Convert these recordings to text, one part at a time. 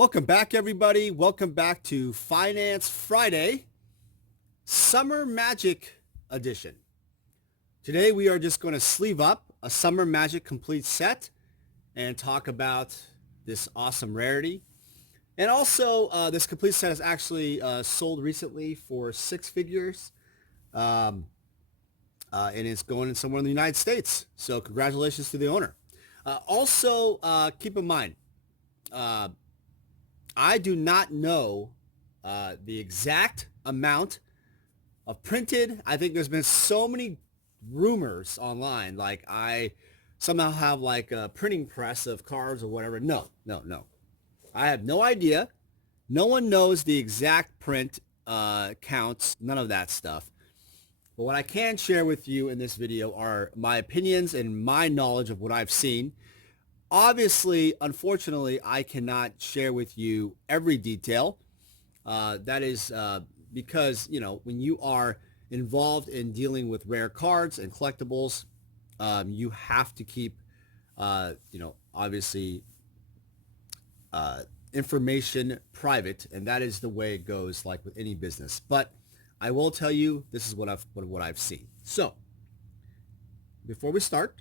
Welcome back, everybody. Welcome back to Finance Friday, Summer Magic Edition. Today, we are just going to sleeve up a Summer Magic complete set and talk about this awesome rarity. And also, this complete set is actually sold recently for 6 figures. And it's going in somewhere in the United States. So congratulations to the owner. Keep in mind, I do not know the exact amount of printed. I think there's been so many rumors online, like I somehow have like a printing press of cards or whatever. No. I have no idea. No one knows the exact print counts, none of that stuff. But what I can share with you in this video are my opinions and my knowledge of what I've seen. Obviously, unfortunately, I cannot share with you every detail. That is because, when you are involved in dealing with rare cards and collectibles, you have to keep, obviously, information private, and that is the way it goes, like with any business. But I will tell you, this is what I've seen. So, before we start,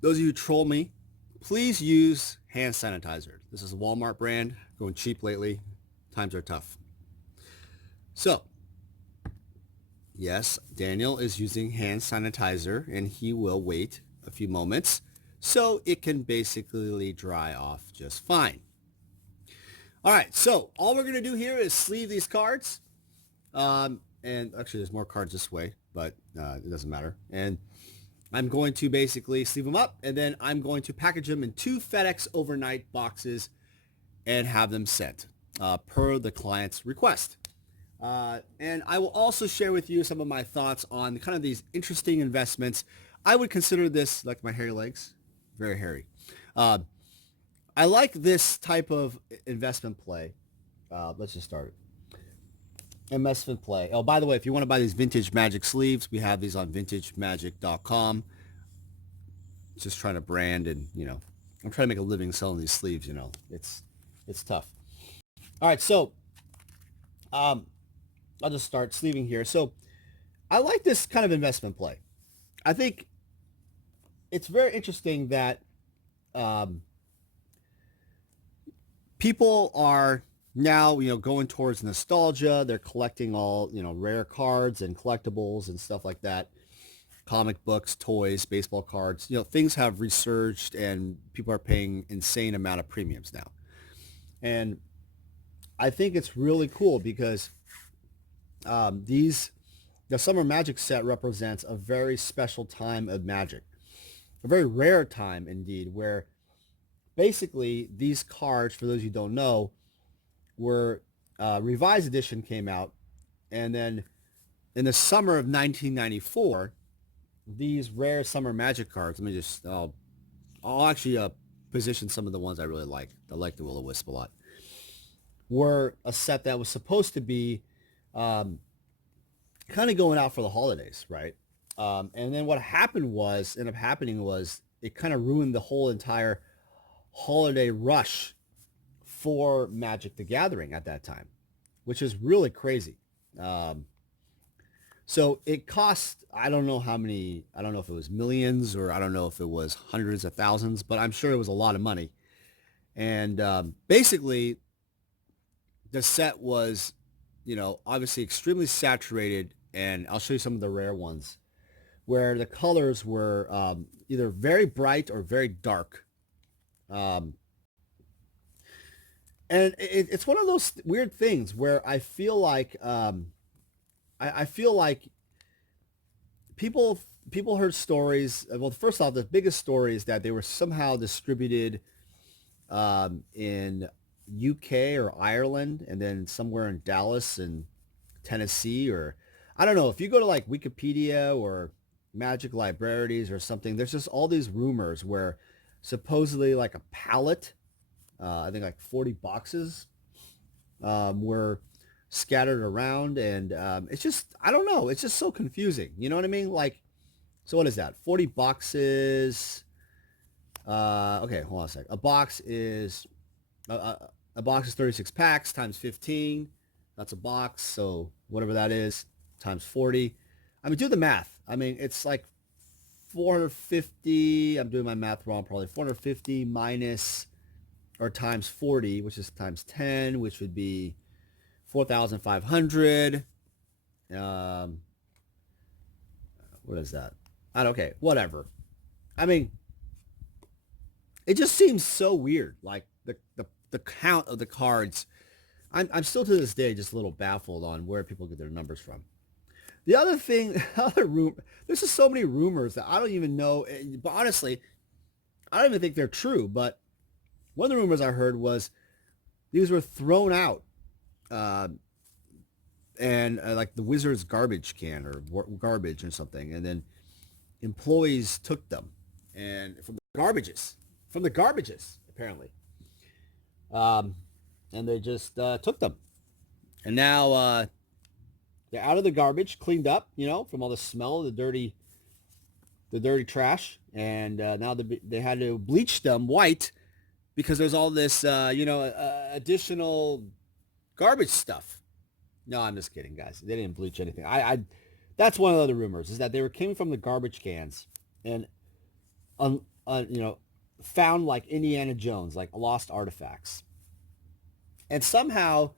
those of you who troll me, please use hand sanitizer. This is a Walmart brand, going cheap lately. Times are tough. So, yes, Daniel is using hand sanitizer, and he will wait a few moments so it can basically dry off just fine. All right, so all we're going to do here is sleeve these cards. And actually, there's more cards this way, but it doesn't matter. And I'm going to basically sleeve them up, and then I'm going to package them in 2 FedEx overnight boxes and have them sent per the client's request. And I will also share with you some of my thoughts on kind of these interesting investments. I would consider this like my hairy legs, very hairy. I like this type of investment play. Let's just start it. Investment play. Oh, by the way, if you want to buy these vintage Magic sleeves, we have these on vintagemagic.com. Just trying to brand, and I'm trying to make a living selling these sleeves. It's tough. All right, so I'll just start sleeving here. So I like this kind of investment play. I think it's very interesting that people are now, going towards nostalgia. They're collecting all, rare cards and collectibles and stuff like that. Comic books, toys, baseball cards. Things have resurged, and people are paying insane amount of premiums now. And I think it's really cool because the Summer Magic set represents a very special time of Magic. A very rare time indeed, where basically these cards, for those who don't know, were revised edition came out, and then in the summer of 1994, these rare Summer Magic cards. I'll actually position some of the ones I really like. I like the Will-O-Wisp a lot. Were a set that was supposed to be kind of going out for the holidays, right? And then what ended up happening was it kind of ruined the whole entire holiday rush for Magic the Gathering at that time, which is really crazy. So it cost, I don't know if it was millions, or I don't know if it was hundreds of thousands, but I'm sure it was a lot of money. And basically, the set was, obviously extremely saturated, and I'll show you some of the rare ones, where the colors were either very bright or very dark. And it's one of those weird things where I feel like I feel like people heard stories. Well, first off, the biggest story is that they were somehow distributed in UK or Ireland, and then somewhere in Dallas and Tennessee, or I don't know. If you go to like Wikipedia or Magic Libraries or something, there's just all these rumors where supposedly like a pallet, I think like 40 boxes were scattered around, and it's just, I don't know, it's just so confusing. You know what I mean? Like, so what is that? 40 boxes. Okay, hold on a sec. A box is a box is 36 packs times 15. That's a box. So whatever that is times 40. I mean, do the math. I mean, it's like 450. I'm doing my math wrong probably. 450 minus or times 40, which is times 10, which would be 4,500. What is that? Okay, whatever. I mean, it just seems so weird. Like the count of the cards. I'm still to this day just a little baffled on where people get their numbers from. The other thing, there's just so many rumors that I don't even know. But honestly, I don't even think they're true. But one of the rumors I heard was these were thrown out, and like the Wizards garbage can or garbage or something, and then employees took them, and from the garbages apparently, and they just took them, and now they're out of the garbage, cleaned up, from all the smell, the dirty trash, and now they had to bleach them white because there's all this, additional garbage stuff. No, I'm just kidding, guys. They didn't bleach anything. That's one of the other rumors, is that they came from the garbage cans and, found like Indiana Jones, like lost artifacts, and somehow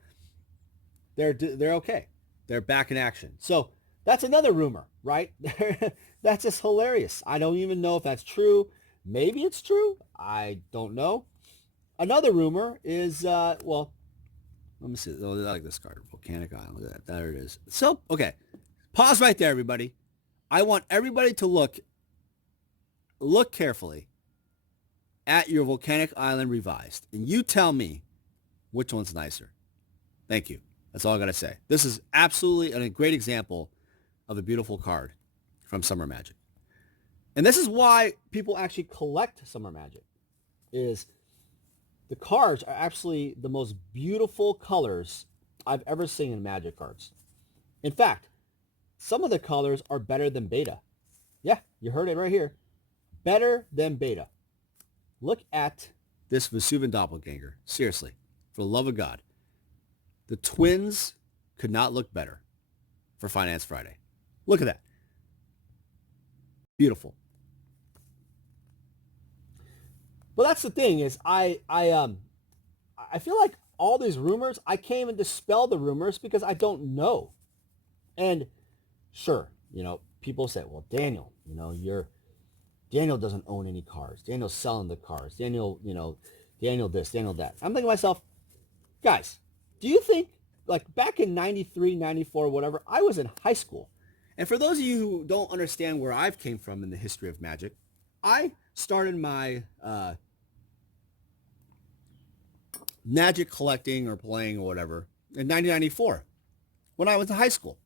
they're okay. They're back in action. So that's another rumor, right? That's just hilarious. I don't even know if that's true. Maybe it's true. I don't know. Another rumor is, let me see. Oh, I like this card. Volcanic Island. Look at that. There it is. So, okay. Pause right there, everybody. I want everybody to look carefully at your Volcanic Island Revised. And you tell me which one's nicer. Thank you. That's all I got to say. This is absolutely a great example of a beautiful card from Summer Magic. And this is why people actually collect Summer Magic, is the cards are actually the most beautiful colors I've ever seen in Magic cards. In fact, some of the colors are better than beta. Yeah, you heard it right here. Better than beta. Look at this Vesuvian Doppelganger. Seriously, for the love of God. The twins could not look better for Finance Friday. Look at that. Beautiful. Well, that's the thing, is I feel like all these rumors, I can't even dispel the rumors because I don't know. And sure, people say, well, Daniel, Daniel doesn't own any cards. Daniel's selling the cards. Daniel this, Daniel that. I'm thinking to myself, guys, do you think, like back in 93, 94, whatever, I was in high school. And for those of you who don't understand where I've came from in the history of Magic, I started my Magic collecting or playing or whatever in 1994 when I was in high school.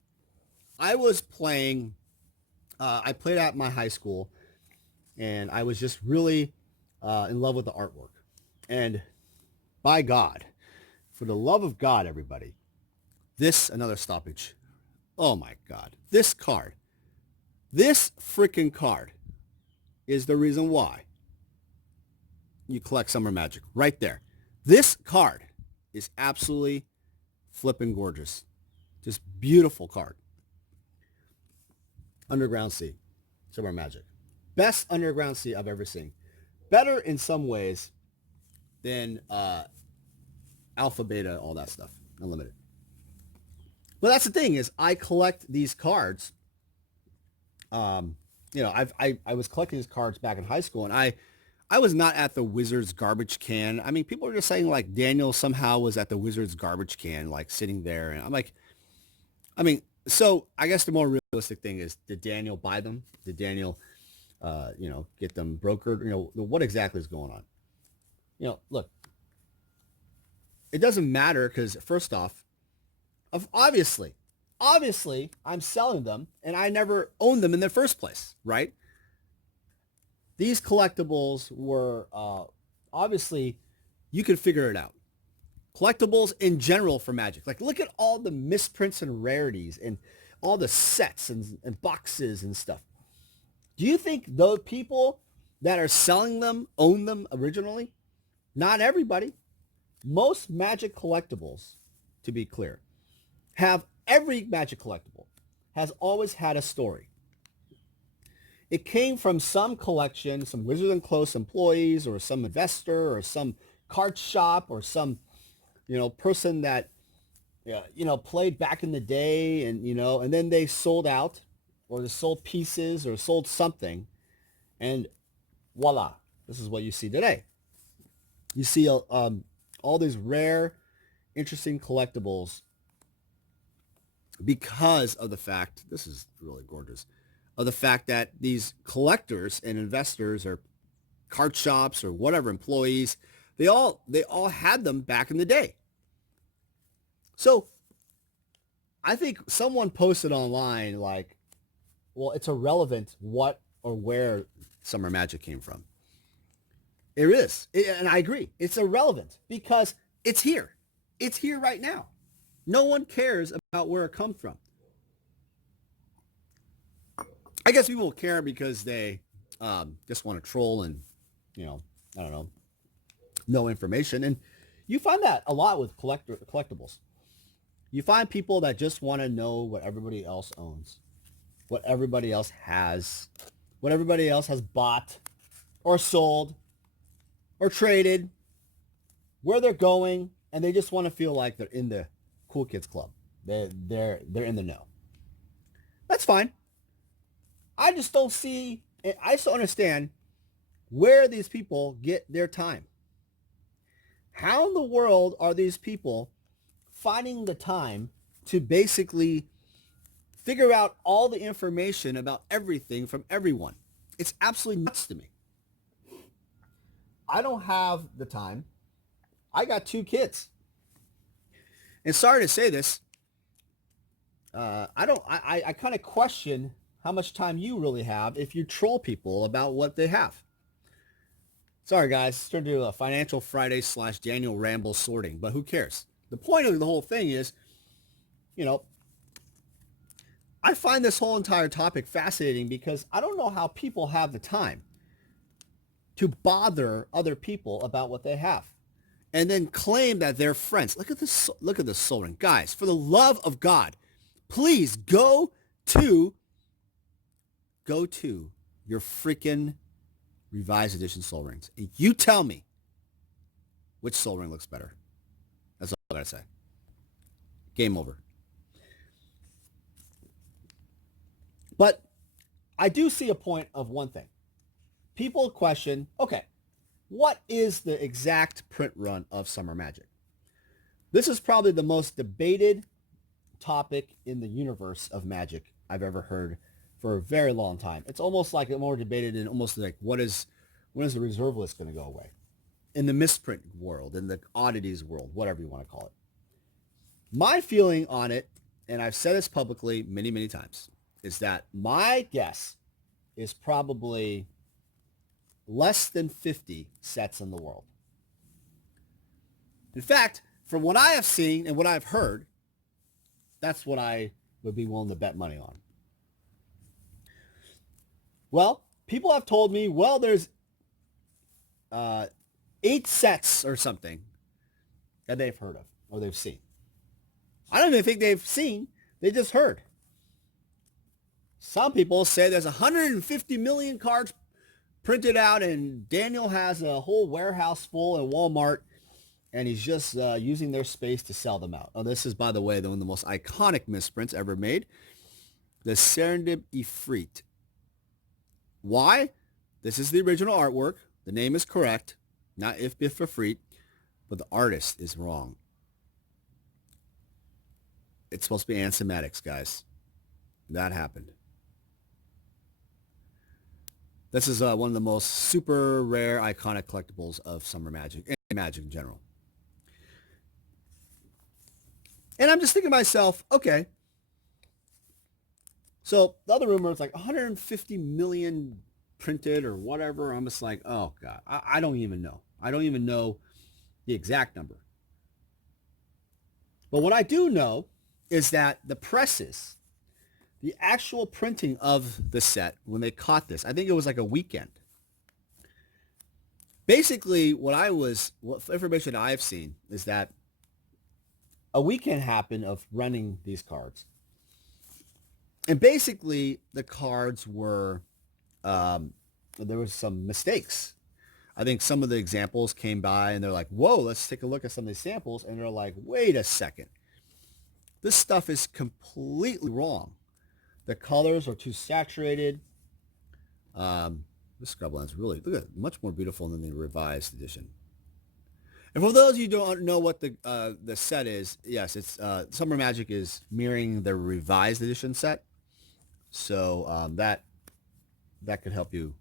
I was playing, I played at my high school, and I was just really in love with the artwork. And by God, for the love of God, everybody, another stoppage. Oh my God, this freaking card is the reason why you collect Summer Magic right there. This card is absolutely flipping gorgeous. Just beautiful card. Underground Sea, Summer Magic. Best Underground Sea I've ever seen. Better in some ways than Alpha, Beta, all that stuff. Unlimited. But that's the thing, is I collect these cards. I was collecting these cards back in high school, and I was not at the Wizards garbage can. I mean, people are just saying like Daniel somehow was at the Wizards garbage can, like sitting there. And I'm like, so I guess the more realistic thing is, did Daniel buy them? Did Daniel, get them brokered? What exactly is going on? Look, it doesn't matter because first off, obviously, I'm selling them and I never owned them in the first place, right? These collectibles were, obviously, you can figure it out. Collectibles in general for Magic. Like, look at all the misprints and rarities and all the sets and boxes and stuff. Do you think those people that are selling them own them originally? Not everybody. Most Magic collectibles, to be clear, every Magic collectible has always had a story. It came from some collection, some Wizards and Close employees, or some investor, or some card shop, or some, person that, played back in the day, and then they sold out, or they sold pieces, or sold something, and voila, this is what you see today. You see all these rare, interesting collectibles because of the fact, this is really gorgeous, of the fact that these collectors and investors or card shops or whatever employees, they all had them back in the day. So I think someone posted online like, well, it's irrelevant what or where Summer Magic came from. It is. And I agree. It's irrelevant because it's here. It's here right now. No one cares about where it comes from. I guess people care because they just want to troll and, I don't know information. And you find that a lot with collectibles. You find people that just want to know what everybody else owns, what everybody else has, what everybody else has bought or sold or traded, where they're going, and they just want to feel like they're in the cool kids club. They're in the know. That's fine. I just don't understand where these people get their time. How in the world are these people finding the time to basically figure out all the information about everything from everyone? It's absolutely nuts to me. I don't have the time. I got 2 kids. And sorry to say this, I kind of question how much time you really have if you troll people about what they have. Sorry, guys. It's turned into a Financial Friday / Daniel Ramble sorting, but who cares? The point of the whole thing is, I find this whole entire topic fascinating because I don't know how people have the time to bother other people about what they have and then claim that they're friends. Look at this. Look at this Sol Ring. Guys, for the love of God, please go to your freaking revised edition Sol Rings. And you tell me which Sol Ring looks better. That's all I gotta say. Game over. But I do see a point of one thing. People question, okay, what is the exact print run of Summer Magic? This is probably the most debated topic in the universe of Magic I've ever heard for a very long time. It's almost like more debated and almost like when is the reserve list going to go away? In the misprint world, in the oddities world, whatever you want to call it. My feeling on it, and I've said this publicly many, many times, is that my guess is probably less than 50 sets in the world. In fact, from what I have seen and what I've heard, that's what I would be willing to bet money on. Well, people have told me, well, there's 8 sets or something that they've heard of or they've seen. I don't even think they've seen. They just heard. Some people say there's 150 million cards printed out and Daniel has a whole warehouse full in Walmart and he's just using their space to sell them out. Oh, this is, by the way, one of the most iconic misprints ever made. The Serendip Ifrit. Why? This is the original artwork. The name is correct. Not If Biff Ifrit, but the artist is wrong. It's supposed to be Ansematics, guys. That happened. This is one of the most super rare, iconic collectibles of Summer Magic and Magic in general. And I'm just thinking to myself, okay. So the other rumor is like 150 million printed or whatever. I'm just like, oh God, I don't even know. I don't even know the exact number. But what I do know is that the presses, the actual printing of the set, when they caught this, I think it was like a weekend. Basically, what information I've seen is that a weekend happened of running these cards. And basically, the cards were, there was some mistakes. I think some of the examples came by and they're like, whoa, let's take a look at some of these samples. And they're like, wait a second. This stuff is completely wrong. The colors are too saturated. This Scrubland's really, look at it, much more beautiful than the revised edition. And for those of you who don't know what the set is, yes, it's Summer Magic is mirroring the revised edition set. So that could help you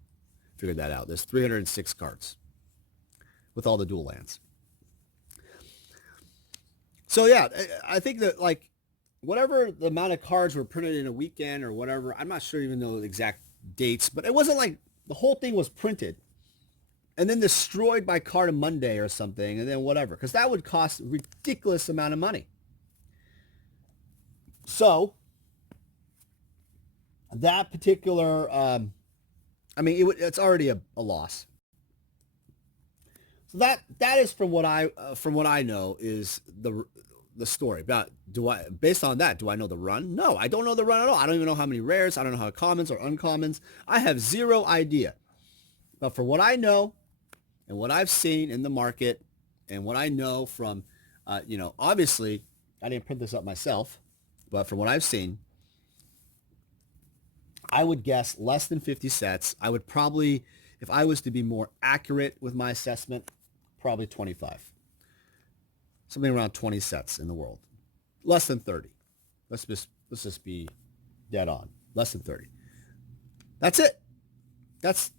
figure that out. There's 306 cards with all the dual lands. So yeah, I think that like whatever the amount of cards were printed in a weekend or whatever, I'm not sure even know the exact dates, but it wasn't like the whole thing was printed and then destroyed by Card of Monday or something, and then whatever, because that would cost a ridiculous amount of money. So that particular, I mean, it's already a loss. So that is from what I know is the story. But based on that, do I know the run? No, I don't know the run at all. I don't even know how many rares. I don't know how commons or uncommons. I have zero idea. But for what I know and what I've seen in the market and what I know from, obviously I didn't print this up myself, but from what I've seen, I would guess less than 50 sets. I would probably, if I was to be more accurate with my assessment, probably 25. Something around 20 sets in the world. Less than 30. Let's just be dead on. Less than 30. That's it. That's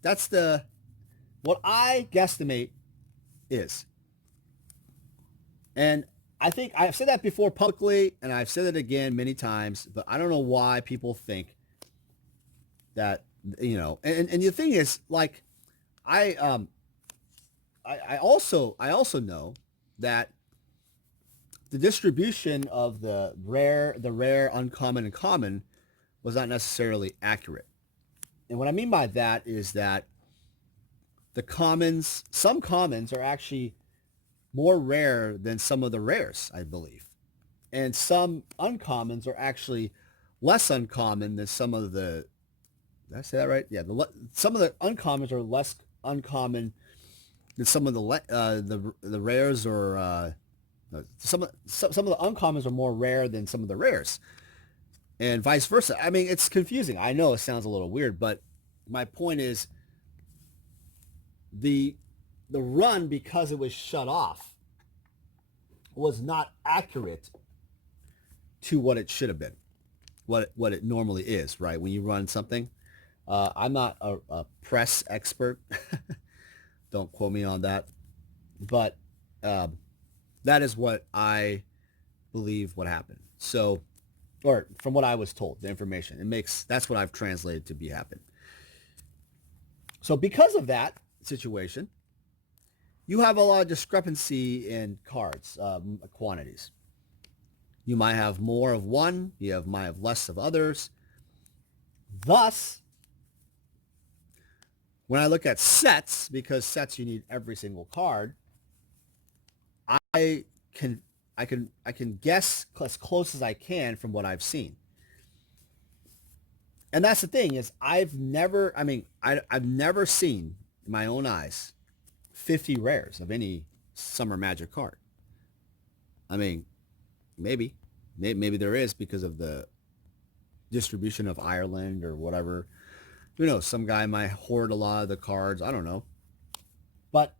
what I guesstimate is. And I think I've said that before publicly, and I've said it again many times, but I don't know why people think that, and the thing is, like, I also know that the distribution of the rare, uncommon, and common was not necessarily accurate. And what I mean by that is that some commons are actually more rare than some of the rares, I believe. And some uncommons are actually less uncommon than some of the, did I say that right? Yeah, some of the uncommons are less uncommon than some of the rares, or some of the uncommons are more rare than some of the rares, and vice versa. I mean, it's confusing. I know it sounds a little weird, but my point is the run, because it was shut off, was not accurate to what it should have been, what it normally is, right? When you run something. I'm not a press expert. Don't quote me on that. But that is what I believe what happened. So, or from what I was told, the information. That's what I've translated to be happen. So because of that situation, you have a lot of discrepancy in cards, quantities. You might have more of one. Might have less of others. Thus, when I look at sets, because sets you need every single card, I can guess as close as I can from what I've seen. And that's the thing is I've never seen in my own eyes 50 rares of any Summer Magic card. I mean, maybe there is because of the distribution of Ireland or whatever. Who knows? Some guy might hoard a lot of the cards. I don't know. But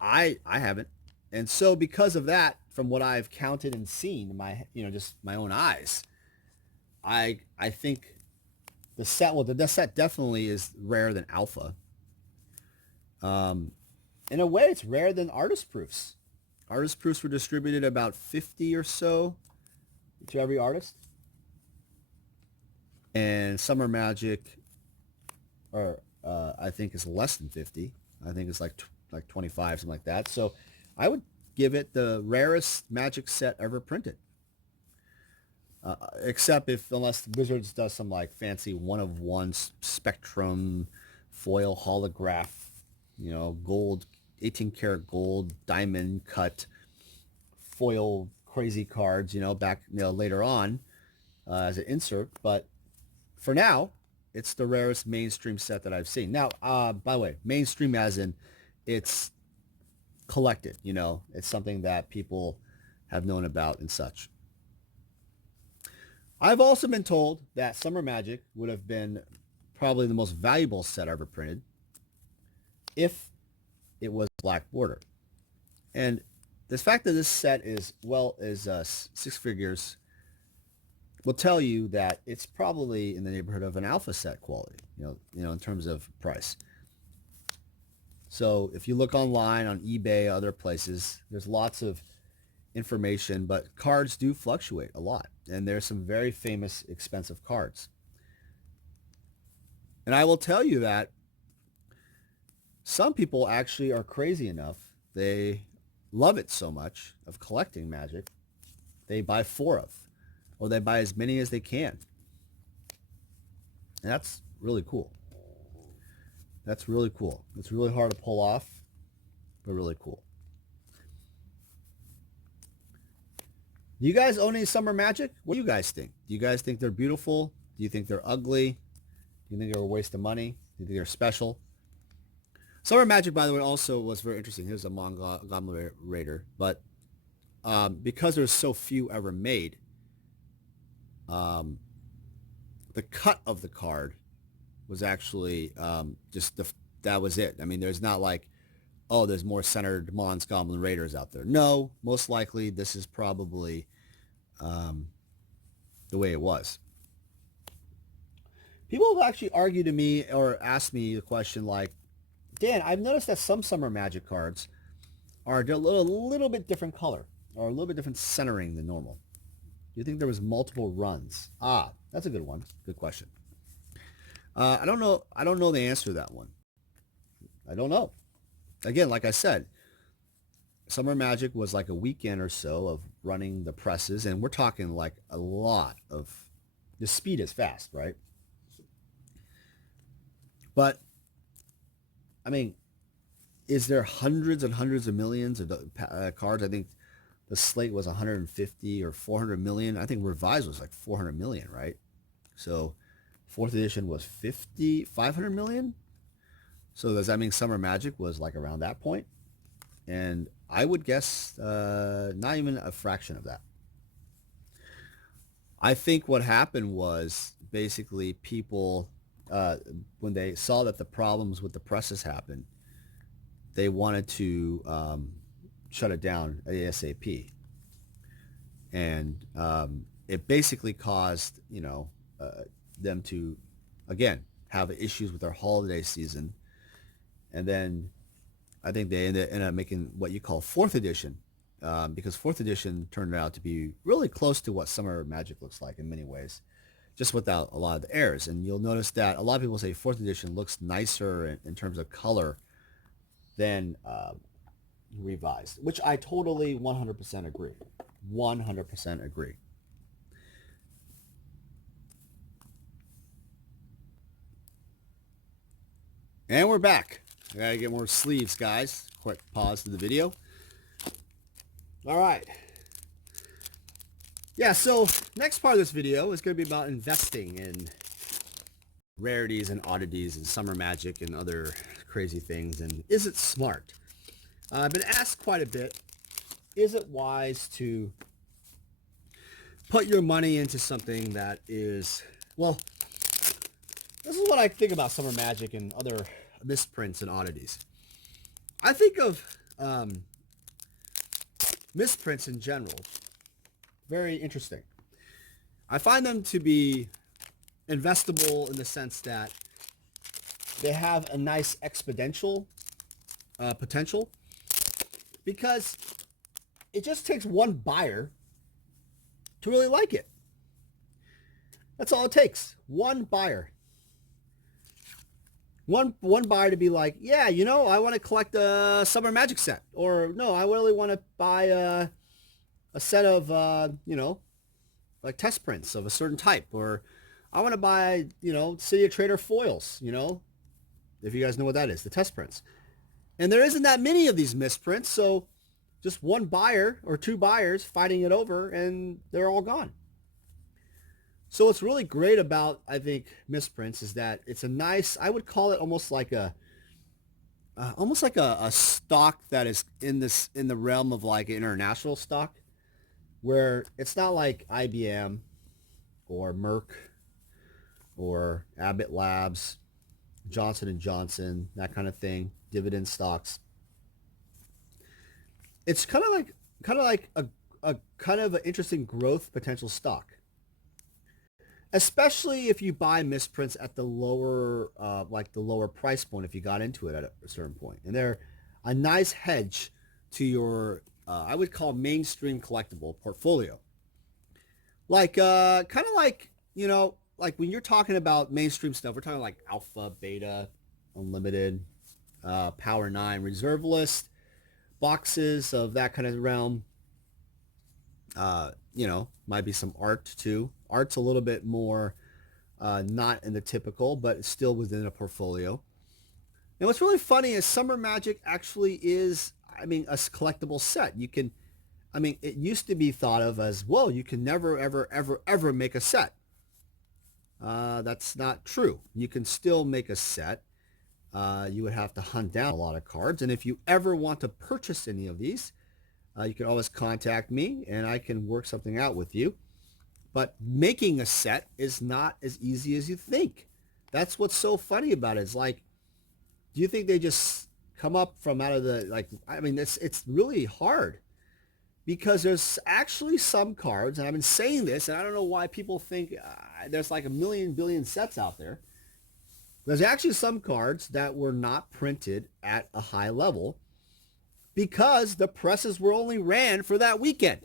I haven't. And so because of that, from what I've counted and seen in my, just my own eyes, I think the set definitely is rarer than Alpha. In a way, it's rarer than Artist Proofs. Artist Proofs were distributed about 50 or so to every artist. And Summer Magic, I think is less than 50. I think it's like 25, something like that. So I would give it the rarest Magic set ever printed. Except unless Wizards does some like fancy one-of-one Spectrum foil holograph, gold 18 karat gold, diamond cut, foil crazy cards, back, later on as an insert. But for now, it's the rarest mainstream set that I've seen. Now, by the way, mainstream as in it's collected, it's something that people have known about and such. I've also been told that Summer Magic would have been probably the most valuable set ever printed if it was black border. And the fact that this set is, six figures will tell you that it's probably in the neighborhood of an alpha set quality, in terms of price. So if you look online on eBay, other places, there's lots of information, but cards do fluctuate a lot. And there's some very famous, expensive cards. And I will tell you that some people actually are crazy enough. They love it so much of collecting Magic, they buy 4 of, or they buy as many as they can. And that's really cool. That's really cool. It's really hard to pull off, but really cool. Do you guys own any Summer Magic? What do you guys think? Do you guys think they're beautiful? Do you think they're ugly? Do you think they're a waste of money? Do you think they're special? Summer Magic, by the way, also was very interesting. He was a Goblin Raider, but because there's so few ever made, the cut of the card was actually that was it. I mean, there's not like, oh, there's more centered Mons Goblin Raiders out there. No, most likely this is probably the way it was. People have actually argued to me or asked me the question like, Dan, I've noticed that some Summer Magic cards are a little bit different color or a little bit different centering than normal. Do you think there was multiple runs? That's a good one. Good question. I don't know. I don't know the answer to that one. I don't know. Again, like I said, Summer Magic was like a weekend or so of running the presses, and we're talking like a lot of, the speed is fast, right? But, I mean, is there hundreds and hundreds of millions of cards? I think the slate was 150 or 400 million. I think Revised was like 400 million, right? So 4th edition was 500 million. So does that mean Summer Magic was like around that point? And I would guess not even a fraction of that. I think what happened was basically people, when they saw that the problems with the presses happened, they wanted to shut it down ASAP. And it basically caused, them to, again, have issues with their holiday season. And then I think they ended up making what you call 4th edition, because 4th edition turned out to be really close to what Summer Magic looks like in many ways, just without a lot of the errors. And you'll notice that a lot of people say 4th edition looks nicer in terms of color than Revised, which I totally 100% agree. 100% agree. And we're back. I gotta get more sleeves, guys. Quick pause to the video. All right. Yeah, so next part of this video is going to be about investing in rarities and oddities and Summer Magic and other crazy things. And is it smart? I've been asked quite a bit, is it wise to put your money into something that is, well, this is what I think about Summer Magic and other misprints and oddities. I think of misprints in general very interesting. I find them to be investable in the sense that they have a nice exponential potential, because it just takes one buyer to really like it. That's all it takes. One buyer. One buyer to be like, yeah, I want to collect a Summer Magic set. Or, no, I really want to buy a set of, like test prints of a certain type. Or I want to buy, City of Trader foils, if you guys know what that is, the test prints. And there isn't that many of these misprints, so just one buyer or two buyers fighting it over, and they're all gone. So what's really great about, I think, misprints is that it's a nice, I would call it almost like a stock that is in the realm of like an international stock, where it's not like IBM or Merck or Abbott Labs, Johnson and Johnson, that kind of thing, dividend stocks. It's kind of like a kind of an interesting growth potential stock, especially if you buy misprints at the lower like the lower price point if you got into it at a certain point. And they're a nice hedge to your I would call mainstream collectible portfolio. Like kind of like, you know, like when you're talking about mainstream stuff, we're talking like Alpha, Beta, Unlimited, Power 9, Reserve List, boxes of that kind of realm. You know, might be some art too. Art's a little bit more not in the typical, but it's still within a portfolio. And what's really funny is Summer Magic actually is, I mean, a collectible set. You can, I mean, it used to be thought of as, well, you can never, ever, ever, ever make a set. That's not true. You can still make a set. You would have to hunt down a lot of cards. And if you ever want to purchase any of these, you can always contact me and I can work something out with you. But making a set is not as easy as you think. That's what's so funny about it. It's like, do you think they just come up from out of the, like, I mean, it's really hard because there's actually some cards, and I've been saying this, and I don't know why people think there's like a million billion sets out there. There's actually some cards that were not printed at a high level because the presses were only ran for that weekend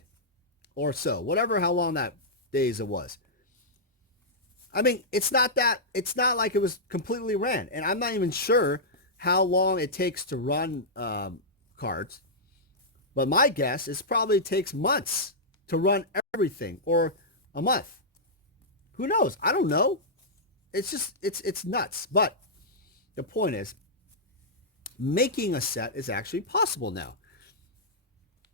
or so, whatever, how long that days it was. I mean, it's not like it was completely ran. And I'm not even sure how long it takes to run cards. But my guess is probably takes months to run everything, or a month. Who knows? I don't know. It's just, it's nuts. But the point is, making a set is actually possible now,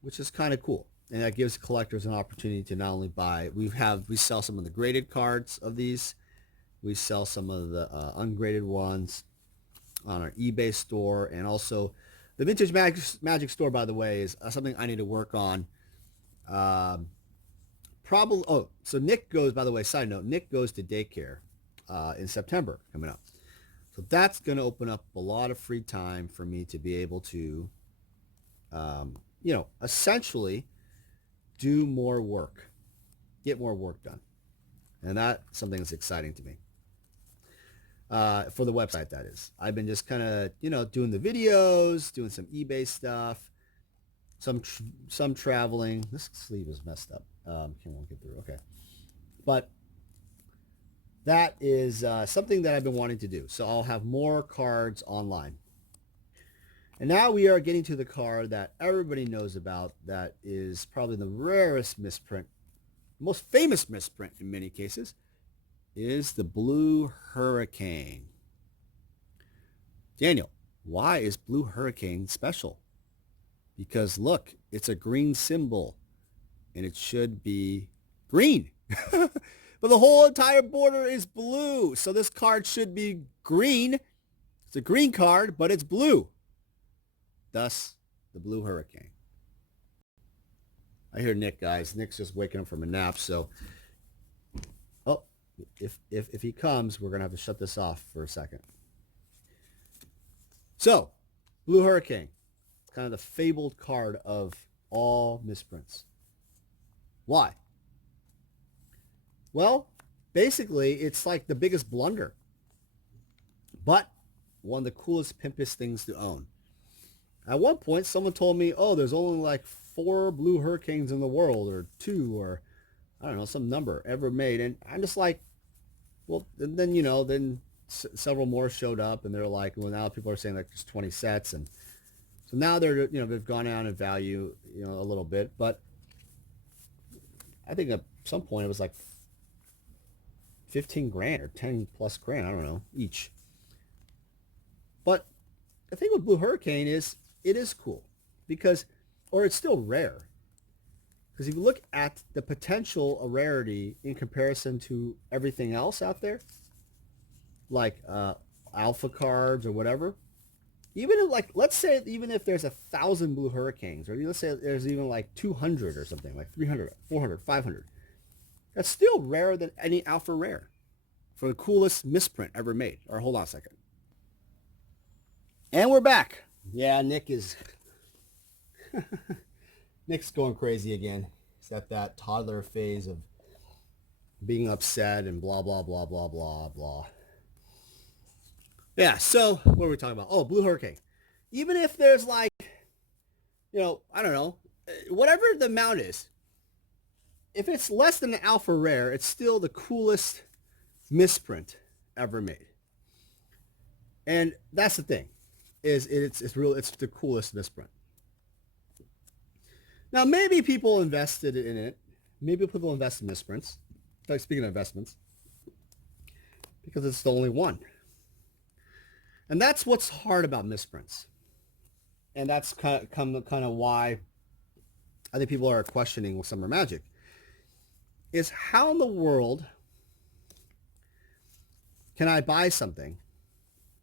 which is kind of cool. And that gives collectors an opportunity to not only buy, we sell some of the graded cards of these. We sell some of the ungraded ones on our eBay store. And also the Vintage Magic store, by the way, is something I need to work on. Probably, oh, so Nick goes, by the way, side note, Nick goes to daycare in September coming up. So that's going to open up a lot of free time for me to be able to, you know, essentially do more work, get more work done. And that's something that's exciting to me. For the website, that is. I've been just kind of, you know, doing the videos, doing some eBay stuff, some traveling. This sleeve is messed up. Won't get through. Okay. But that is something that I've been wanting to do. So I'll have more cards online. And now we are getting to the card that everybody knows about, that is probably the rarest misprint, most famous misprint in many cases, is the Blue Hurricane. Daniel, why is Blue Hurricane special? Because look, it's a green symbol, and it should be green. But the whole entire border is blue, so this card should be green. It's a green card, but it's blue. Thus, the Blue Hurricane. I hear Nick, guys. Nick's just waking up from a nap, so... Oh, if he comes, we're going to have to shut this off for a second. So, Blue Hurricane. It's kind of the fabled card of all misprints. Why? Well, basically, it's like the biggest blunder. But one of the coolest, pimpiest things to own. At one point, someone told me, oh, there's only like 4 Blue Hurricanes in the world, or 2, or I don't know, some number ever made. And I'm just like, well, and then, you know, then several more showed up, and they're like, well, now people are saying like there's 20 sets. And so now they're, you know, they've gone down in value, you know, a little bit. But I think at some point it was like 15 grand or 10 plus grand, I don't know, each. But the thing with Blue Hurricane is it is cool because, or it's still rare. Because if you look at the potential of rarity in comparison to everything else out there, like alpha cards or whatever, even if, like, let's say even if there's 1,000 Blue Hurricanes, or let's say there's even like 200 or something, like 300, 400, 500, that's still rarer than any alpha rare for the coolest misprint ever made. Or hold on a second. And we're back. Yeah, Nick is... Nick's going crazy again. He's at that toddler phase of being upset and blah, blah, blah, blah, blah, blah. Yeah, so what were we talking about? Oh, Blue Hurricane. Even if there's like, I don't know, whatever the amount is, if it's less than an alpha rare, it's still the coolest misprint ever made. And that's the thing, is it's the coolest misprint. Now, maybe people invested in it. Maybe people invest in misprints. Like, speaking of investments, because it's the only one. And that's what's hard about misprints. And that's kind of why I think people are questioning with Summer Magic. Is how in the world can I buy something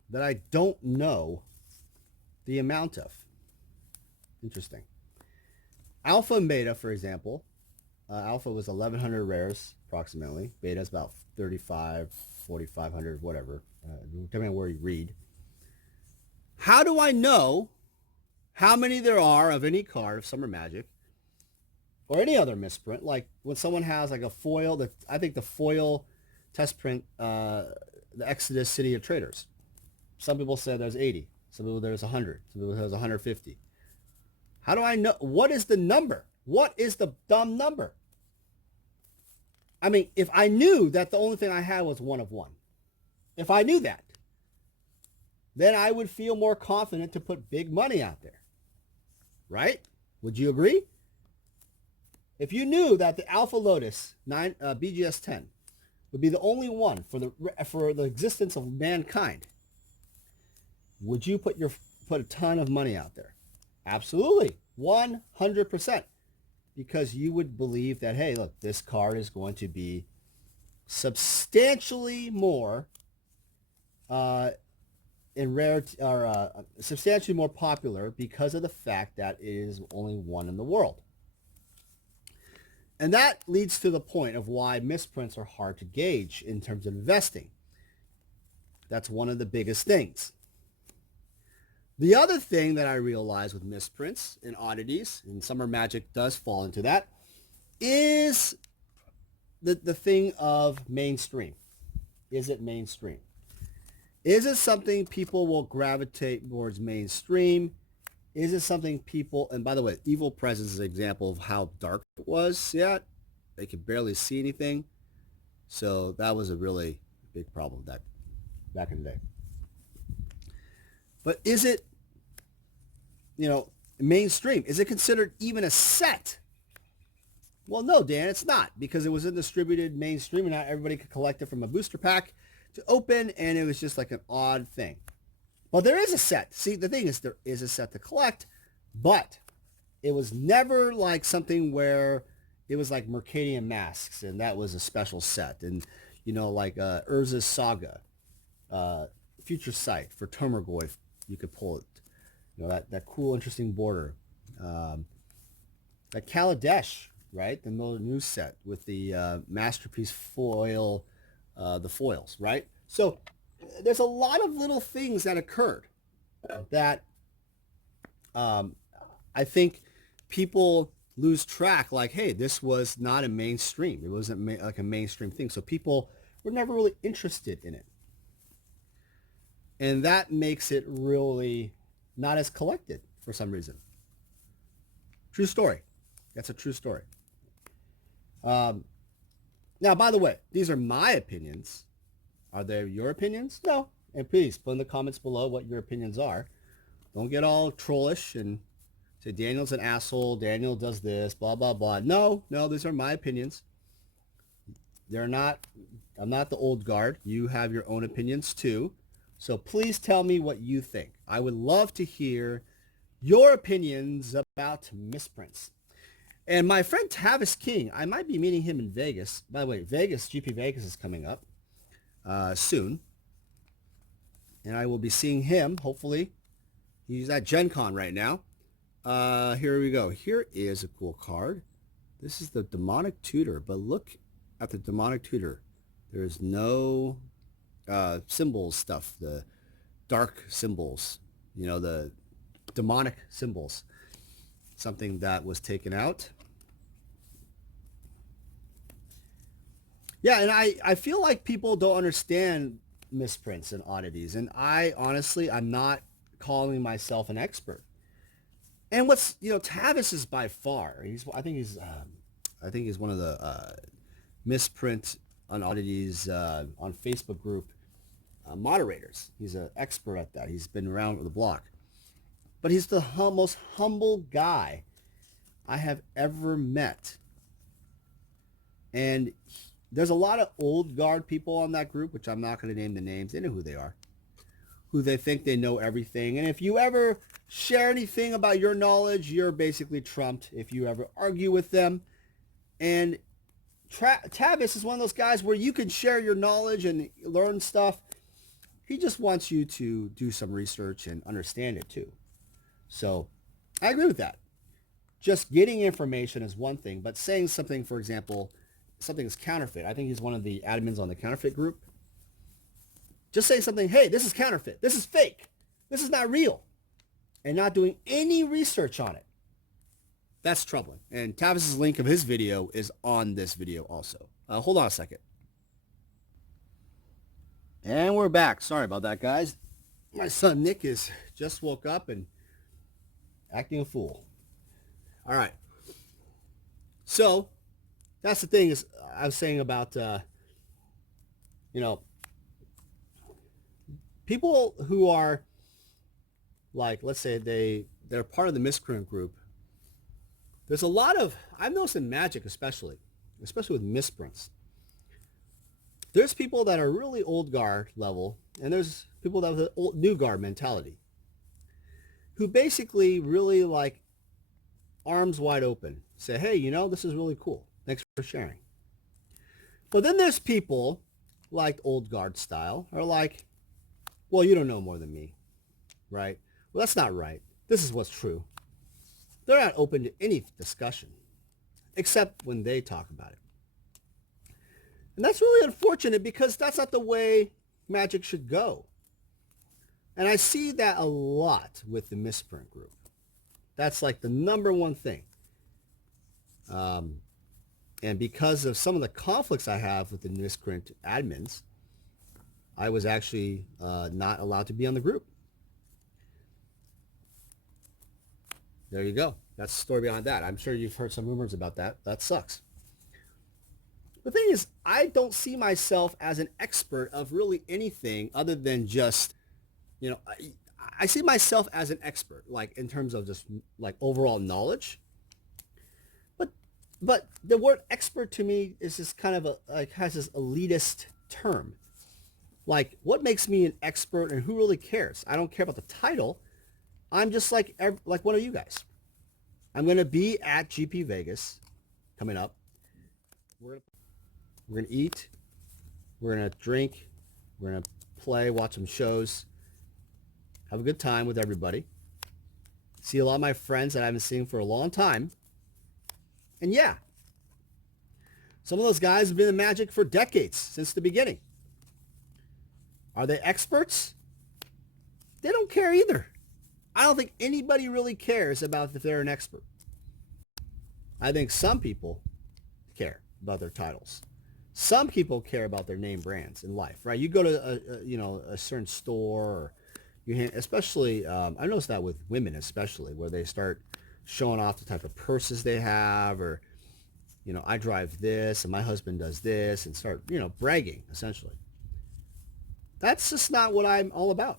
that I don't know the amount of? Interesting. Alpha and beta, for example. Alpha was 1,100 rares, approximately. Beta is about 35, 4,500, whatever, depending on where you read. How do I know how many there are of any card of Summer Magic or any other misprint? Like when someone has like a foil, I think the foil test print, the Exodus City of Traders. Some people say there's 80. Some people there's 100. Some people there's 150. How do I know? What is the number? What is the dumb number? I mean, if I knew that the only thing I had was one of one, if I knew that, then I would feel more confident to put big money out there. Right? Would you agree? If you knew that the Alpha Lotus BGS 10 would be the only one for the existence of mankind, would you put a ton of money out there? Absolutely. 100%. Because you would believe that, hey, look, this card is going to be substantially more in rarity, or substantially more popular because of the fact that it is only one in the world. And that leads to the point of why misprints are hard to gauge in terms of investing. That's one of the biggest things. The other thing that I realize with misprints and oddities, and Summer Magic does fall into that, is the thing of mainstream. Is it mainstream? Is it something people will gravitate towards mainstream? Is it something people, and by the way, Evil Presence is an example of how dark it was. Yeah, they could barely see anything. So that was a really big problem back in the day. But is it, mainstream? Is it considered even a set? Well, no, Dan, it's not, because it was in distributed mainstream and not everybody could collect it from a booster pack to open, and it was just like an odd thing. Well, there is a set. See, the thing is, there is a set to collect, but it was never like something where it was like Mercadian Masks, and that was a special set. And, like Urza's Saga, Future Sight for Termaggoy, you could pull it. That cool, interesting border. That Kaladesh, right? The Miller News set with the Masterpiece foil, the foils, right? So there's a lot of little things that occurred that I think people lose track. Like, hey, this was not a mainstream. It wasn't like a mainstream thing. So people were never really interested in it. And that makes it really not as collected for some reason. True story. That's a true story. Now, by the way, these are my opinions. Are they your opinions? No. And please put in the comments below what your opinions are. Don't get all trollish and say Daniel's an asshole, Daniel does this, blah, blah, blah. No, these are my opinions. I'm not the old guard. You have your own opinions too. So please tell me what you think. I would love to hear your opinions about misprints. And my friend Tavis King, I might be meeting him in Vegas. By the way, GP Vegas is coming up soon. And I will be seeing him, hopefully. He's at Gen Con right now. Here we go. Here is a cool card. This is the Demonic Tutor, but look at the Demonic Tutor. There's no symbols stuff, the dark symbols, you know, the demonic symbols. Something that was taken out. Yeah, and I feel like people don't understand misprints and oddities. And I honestly, I'm not calling myself an expert. And what's, you know, Tavis is by far, I think he's one of the misprint on oddities on Facebook group moderators. He's an expert at that. He's been around the block. But he's the most humble guy I have ever met. And there's a lot of old guard people on that group, which I'm not going to name the names. They know who they are, who they think they know everything. And if you ever share anything about your knowledge, you're basically trumped if you ever argue with them. And Tavis is one of those guys where you can share your knowledge and learn stuff. He just wants you to do some research and understand it too. So I agree with that. Just getting information is one thing, but saying something, for example, something is counterfeit. I think he's one of the admins on the counterfeit group. Just saying something, hey, this is counterfeit. This is fake. This is not real. And not doing any research on it. That's troubling. And Tavis's link of his video is on this video also. Hold on a second. And we're back. Sorry about that, guys. My son Nick is just woke up and acting a fool. All right. So that's the thing is I was saying about, you know, people who are like, let's say they're part of the misprint group. There's a lot of, I've noticed in Magic especially with misprints. There's people that are really old guard level, and there's people that have the old, new guard mentality, who basically really like arms wide open, say, hey, you know, this is really cool. Thanks for sharing. But then there's people like old guard style are like, well, you don't know more than me, right? Well, that's not right. This is what's true. They're not open to any discussion, except when they talk about it. And that's really unfortunate because that's not the way Magic should go. And I see that a lot with the misprint group. That's like the number one thing. And because of some of the conflicts I have with the misprint admins, I was actually not allowed to be on the group. There you go. That's the story behind that. I'm sure you've heard some rumors about that. That sucks. The thing is, I don't see myself as an expert of really anything other than just, you know, I see myself as an expert, like in terms of just like overall knowledge. But the word expert to me is just kind of has this elitist term. Like, what makes me an expert and who really cares? I don't care about the title. I'm just like one of you guys. I'm going to be at GP Vegas coming up. We're going to eat. We're going to drink. We're going to play, watch some shows. Have a good time with everybody. See a lot of my friends that I haven't seen for a long time. And yeah, some of those guys have been in Magic for decades, since the beginning. Are they experts? They don't care either. I don't think anybody really cares about if they're an expert. I think some people care about their titles. Some people care about their name brands in life, right? You go to a certain store, or especially I noticed that with women, especially where they start showing off the type of purses they have, or, you know, I drive this and my husband does this, and start, you know, bragging essentially. That's just not what I'm all about.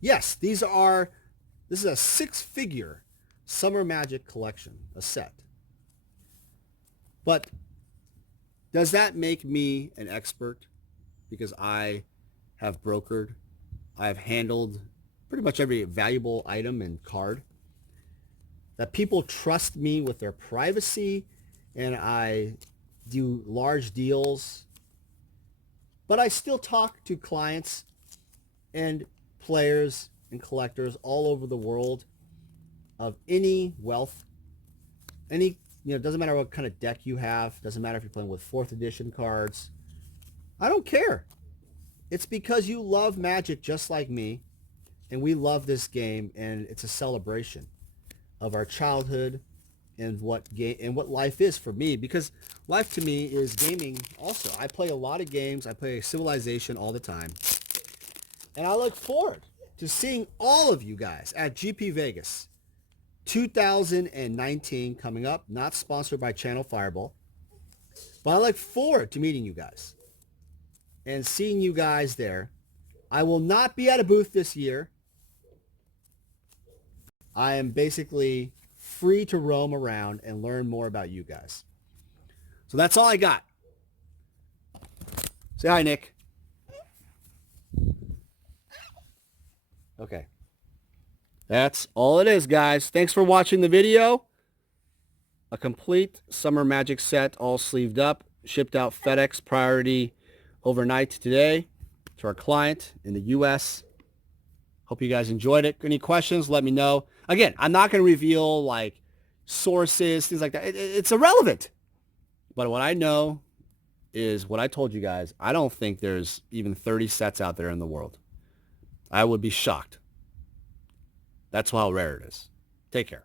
Yes, this is a 6-figure Summer Magic collection, a set. But does that make me an expert because I have brokered I've handled pretty much every valuable item and card, that people trust me with their privacy, and I do large deals, but I still talk to clients and players and collectors all over the world of any wealth, any, it doesn't matter what kind of deck you have, doesn't matter if you're playing with 4th edition cards. I don't care. It's because you love Magic just like me, and we love this game, and it's a celebration of our childhood and what life is for me, because life to me is gaming also. I play a lot of games. I play Civilization all the time. And I look forward to seeing all of you guys at GP Vegas 2019 coming up, not sponsored by Channel Fireball. But I look forward to meeting you guys and seeing you guys there. I will not be at a booth this year. I am basically free to roam around and learn more about you guys. So that's all I got. Say hi, Nick. Okay. That's all it is, guys. Thanks for watching the video. A complete Summer Magic set, all sleeved up, shipped out FedEx priority overnight today to our client in the U.S. Hope you guys enjoyed it. Any questions, let me know. Again, I'm not going to reveal like sources, things like that. It's irrelevant. But what I know is what I told you guys. I don't think there's even 30 sets out there in the world. I would be shocked. That's how rare it is. Take care.